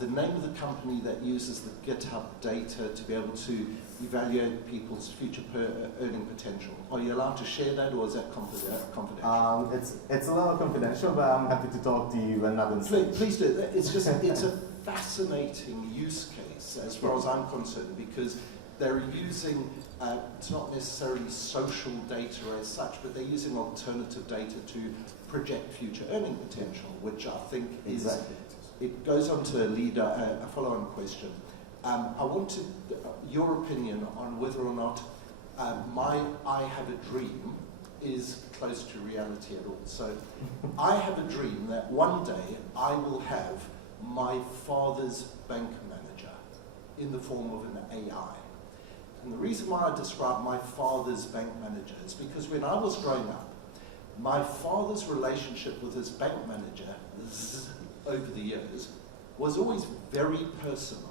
the name of the company that uses the GitHub data to be able to evaluate people's future earning potential. Are you allowed to share that, or is that confidential? It's a little confidential, but I'm happy to talk to you when not. Please do. It's a fascinating use case as far as I'm concerned, because they're using, it's not necessarily social data as such, but they're using alternative data to project future earning potential, which I think is, it goes on to a follow-on question. I wanted your opinion on whether or not my I have a dream is close to reality at all. So I have a dream that one day I will have my father's bank manager in the form of an AI. And the reason why I describe my father's bank manager is because when I was growing up, my father's relationship with his bank manager over the years was always very personal.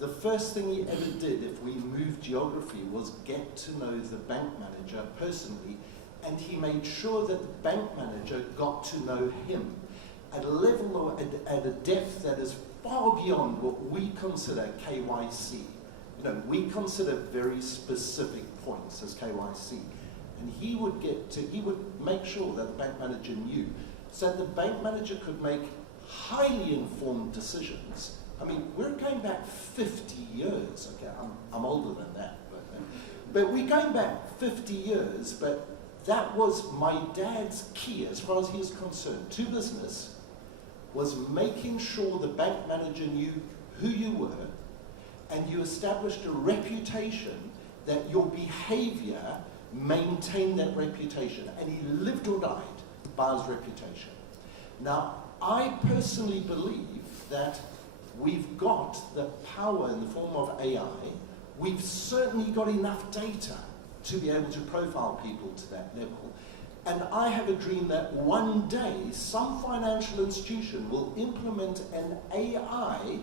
The first thing he ever did if we moved geography was get to know the bank manager personally, and he made sure that the bank manager got to know him at a level or at a depth that is far beyond what we consider KYC. You know, we consider very specific points as KYC, and he would make sure that the bank manager knew, so that the bank manager could make highly informed decisions. I mean, we're going back 50 years. Okay, I'm older than that, but we're going back 50 years. But that was my dad's key, as far as he is concerned, to business, was making sure the bank manager knew who you were, and you established a reputation that your behavior maintained that reputation, and he lived or died by his reputation. Now, I personally believe that we've got the power in the form of AI. We've certainly got enough data to be able to profile people to that level. And I have a dream that one day some financial institution will implement an AI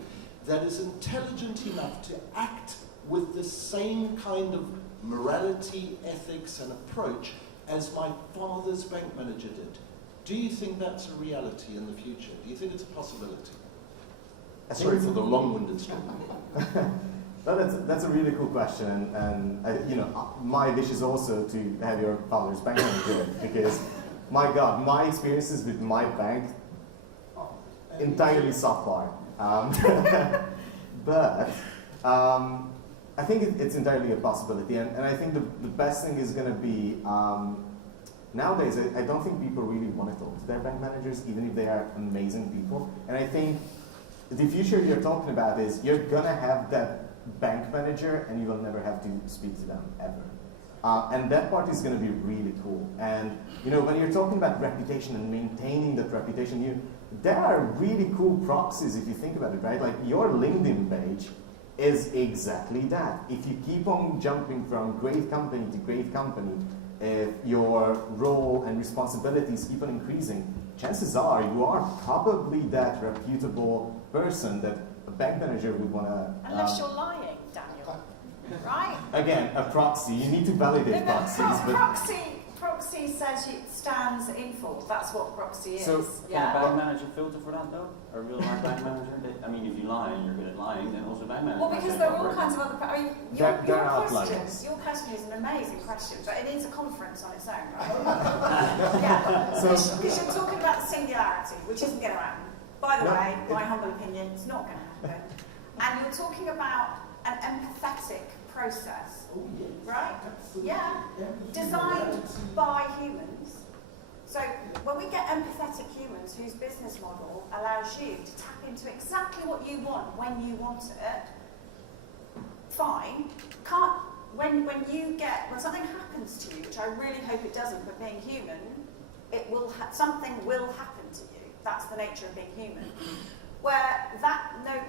that is intelligent enough to act with the same kind of morality, ethics, and approach as my father's bank manager did. Do you think that's a reality in the future? Do you think it's a possibility? Sorry for the long-winded story. But that's a really cool question, and my wish is also to have your father's bank manager, because my God, my experiences with my bank entirely subpar. But I think it's entirely a possibility, and I think the best thing is going to be nowadays. I don't think people really want to talk to their bank managers, even if they are amazing people. And I think the future you're talking about is you're going to have that bank manager and you will never have to speak to them ever. And that part is going to be really cool. And when you're talking about reputation and maintaining that reputation, there are really cool proxies if you think about it, right? Like your LinkedIn page is exactly that. If you keep on jumping from great company to great company, if your role and responsibilities keep on increasing, chances are you are probably that reputable person that a bank manager would want to... Unless you're lying, Daniel. Right? Again, a proxy. You need to validate proxies. Proxy Proxy says it stands in for. That's what Proxy is. So, Can a bank manager filter for that though? A real life bank manager? I mean, if you lie and you're good at lying, then also bank manager. Well, because there are all kinds of other. I mean, your question is an amazing question, but it needs a conference on its own, right? Yeah, because you're talking about the singularity, which isn't going to happen. By the way, my humble opinion, it's not going to happen. And you're talking about an empathetic process, right? Yeah, designed by humans. So when we get empathetic humans whose business model allows you to tap into exactly what you want when you want it, fine. When something happens to you, which I really hope it doesn't, but being human, something will happen to you. That's the nature of being human. Where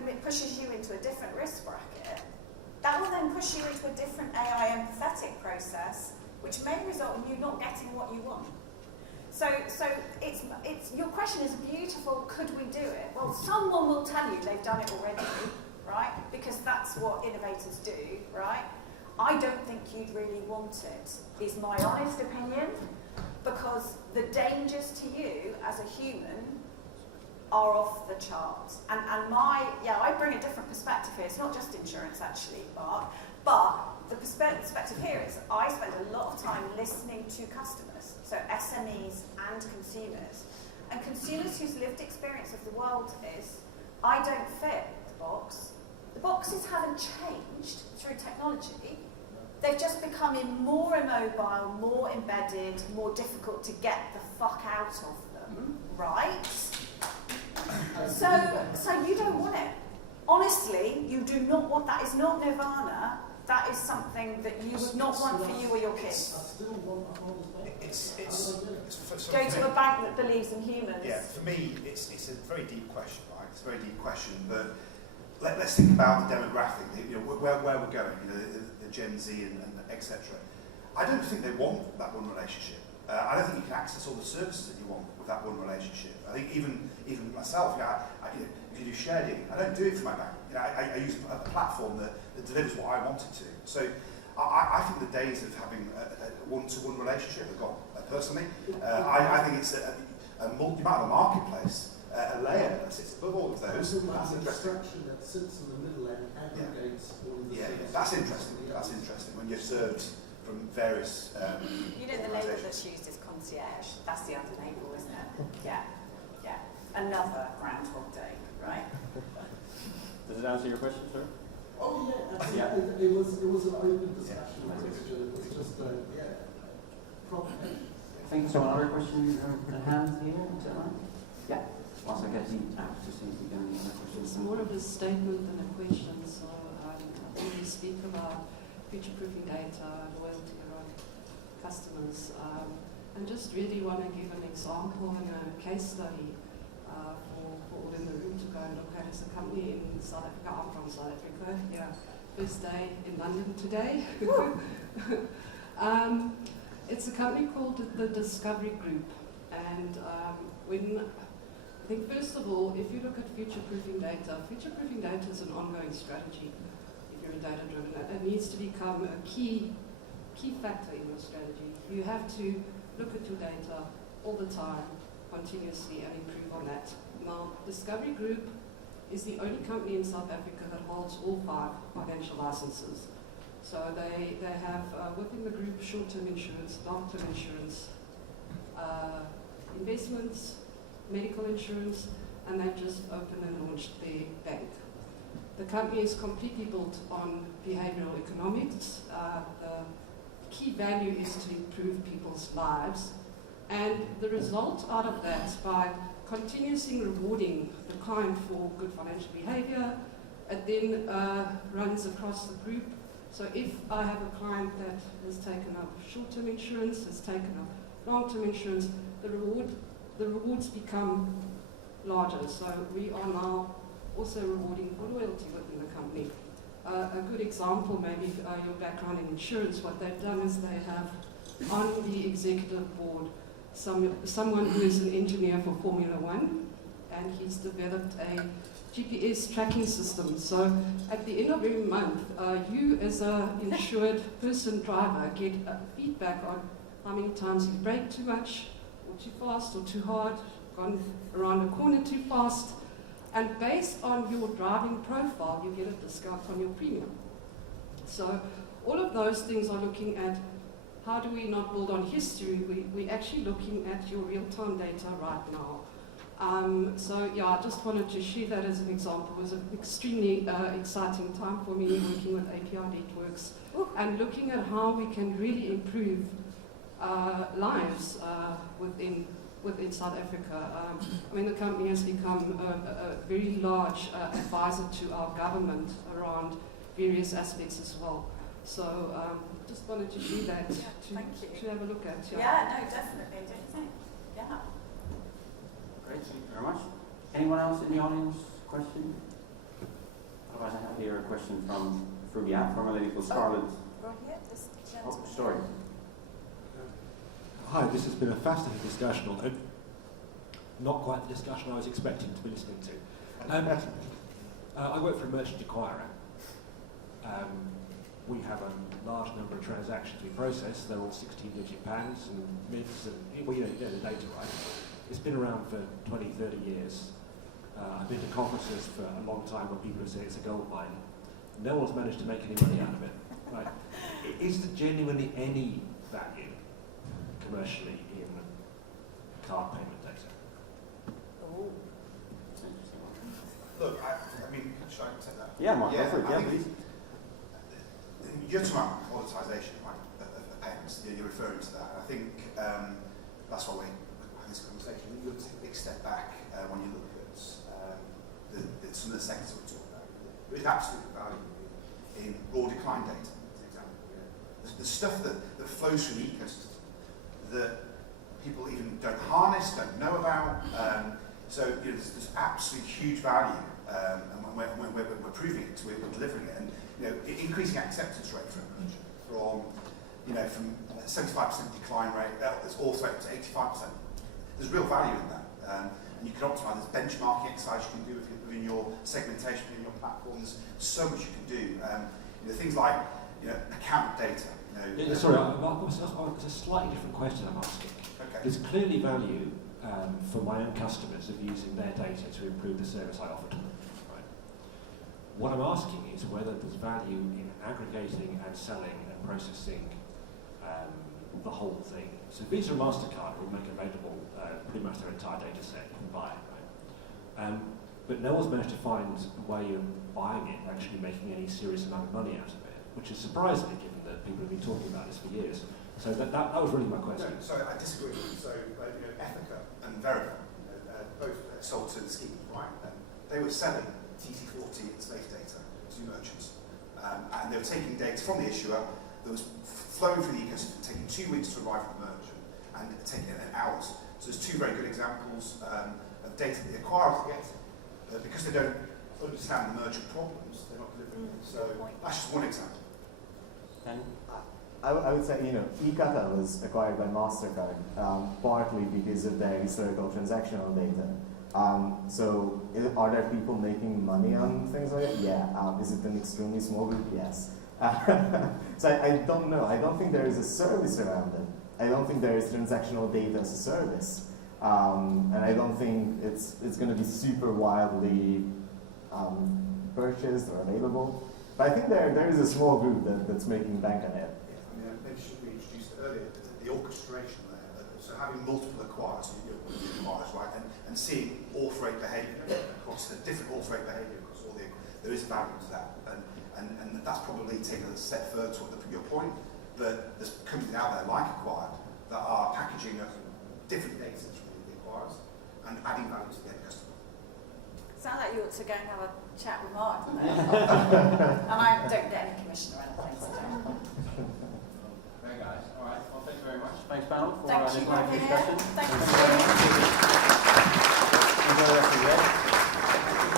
it pushes you into a different risk bracket, that will then push you into a different AI empathetic process, which may result in you not getting what you want. So it's your question is beautiful. Could we do it? Well, someone will tell you they've done it already, right? Because that's what innovators do, right? I don't think you'd really want it, is my honest opinion, because the dangers to you as a human are off the charts. And I bring a different perspective here. It's not just insurance, actually, Mark, but the perspective here is I spend a lot of time listening to customers, so SMEs and consumers. And consumers whose lived experience of the world is, I don't fit the box. The boxes haven't changed through technology. They've just become more immobile, more embedded, more difficult to get the fuck out of them, right? So you don't want it. Honestly, you do not want, that is not nirvana. That is something that you would not want for you or your kids. Go to a bank that believes in humans. Yeah, for me, it's a very deep question, right? It's a very deep question, but let's think about the demographic, where we're going, the Gen Z and etc. I don't think they want that one relationship. I don't think you can access all the services that you want with that one relationship. I think even myself, if you do shared dealing, I don't do it for my bank. I use a platform that delivers what I want it to. So I think the days of having a one-to-one relationship have gone. Personally, I think it's a marketplace, a layer that sits above all of those. That's interesting. That sits in the middle and aggregates all of the services. That's interesting. That's interesting when you're served from various. The label that's used is concierge. That's the other label, isn't it? Yeah. Another Groundhog Day, right? Does it answer your question, sir? Oh yeah, it was an open discussion. It was just proper. I think so. Another question, a hand here, is that right? Yeah. Once I get you out to see if you can answer questions. It's more of a statement than a question. So when we speak about future-proofing data, loyalty around customers, and just really want to give an example and a case study for all in the room to go and look at as a company in South Africa. I'm from South Africa. Yeah, first day in London today. It's a company called the Discovery Group, and I think first of all, if you look at future-proofing data is an ongoing strategy. If you're a data-driven, it needs to become a key factor in your strategy. You have to look at your data all the time, continuously, and improve on that. Now, Discovery Group is the only company in South Africa that holds all 5 financial licenses. So they have within the group short-term insurance, long-term insurance, investments, medical insurance, and they've just opened and launched their bank. The company is completely built on behavioral economics. The key value is to improve people's lives, and the result out of that, by continuously rewarding the client for good financial behavior, it then runs across the group. So if I have a client that has taken up short-term insurance, has taken up long-term insurance, the rewards become larger. So we are now also rewarding for loyalty within the company. A good example, maybe your background in insurance, what they've done is they have on the executive board someone who is an engineer for Formula One, and he's developed a GPS tracking system. So at the end of every month, you as an insured person driver get feedback on how many times you brake too much, or too fast, or too hard, gone around a corner too fast. And based on your driving profile, you get a discount on your premium. So all of those things are looking at how do we not build on history, we're actually looking at your real-time data right now. So yeah, I just wanted to share that as an example. It was an extremely exciting time for me working with API networks and looking at how we can really improve lives within South Africa. I mean, the company has become a very large advisor to our government around various aspects as well. So just wanted to share that to have a look at. Yeah, no, definitely, don't you think? Yeah. Great, thank you very much. Anyone else in the audience? Question? Otherwise, I have here a question through the app from a lady called Scarlett. Right here, this Oh, sorry. Hi, this has been a fascinating discussion, although not quite the discussion I was expecting to be listening to. I work for a merchant acquirer. We have a large number of transactions we process. They're all 16-digit pounds and mids, and well, you know the data, right? It's been around for 20, 30 years. I've been to conferences for a long time where people have said it's a gold mine. No one's managed to make any money out of it. Right? Is there genuinely any value commercially in card payment data? Oh. That's an interesting one. Look, I mean, should I take that? Yeah, Mark, Yeah, go for it. I Yeah, think please. You're talking about commoditisation, right, of payments. You're referring to that. I think that's why we're having this conversation. You look to take a big step back when you look at some of the sectors that we talk about. There is absolute value in raw decline data, for example. The stuff that flows through the ecosystem that people even don't harness, don't know about. So there's absolute huge value, and we're proving it, we're delivering it, and increasing acceptance rate for a merchant from 75% decline rate, it's all the way up to 85%. There's real value in that, and you can optimise. There's benchmarking exercise you can do within your segmentation, within your platforms. So much you can do. Things like account data. Sorry, it's a slightly different question I'm asking. Okay. There's clearly value for my own customers of using their data to improve the service I offer to them. Right? What I'm asking is whether there's value in aggregating and selling and processing the whole thing. So Visa and MasterCard will make available pretty much their entire data set you can buy it, right? But no one's managed to find a way of buying it, actually making any serious amount of money out of it, which is surprising given that people have been talking about this for years. So that was really my question. No, so I disagree. So Ethica and Verica, both sold to the scheme, right? And they were selling TC40 and space data to merchants, and they were taking data from the issuer that was flowing through the ecosystem, taking 2 weeks to arrive at the merchant, and taking it in hours. So there's two very good examples of data that the acquirers get, because they don't understand the merchant problems, they're not delivering it. So that's just one example. And I would say, eCata was acquired by MasterCard, partly because of their historical transactional data. So are there people making money on things like that? Yeah. Is it an extremely small group? Yes. So I don't know. I don't think there is a service around it. I don't think there is transactional data as a service. And I don't think it's going to be super widely purchased or available. But I think there is a small group that's making bank on it. Maybe should we introduce earlier the orchestration there. So having multiple acquirers, right, and seeing auth rate behaviour across the different auth rate behaviour across all there is value to that, and that's probably taken a step further to your point. That there's companies out there like Acquired that are packaging different data from the acquirers and adding value to the end customer. Sounds like you ought to go and have a chat with Mark, doesn't it? And I don't get any commission or anything, so don't. Very guys. All right. Well, thank you very much. Thanks, panel, for Thank this you, lively discussion. Thank you.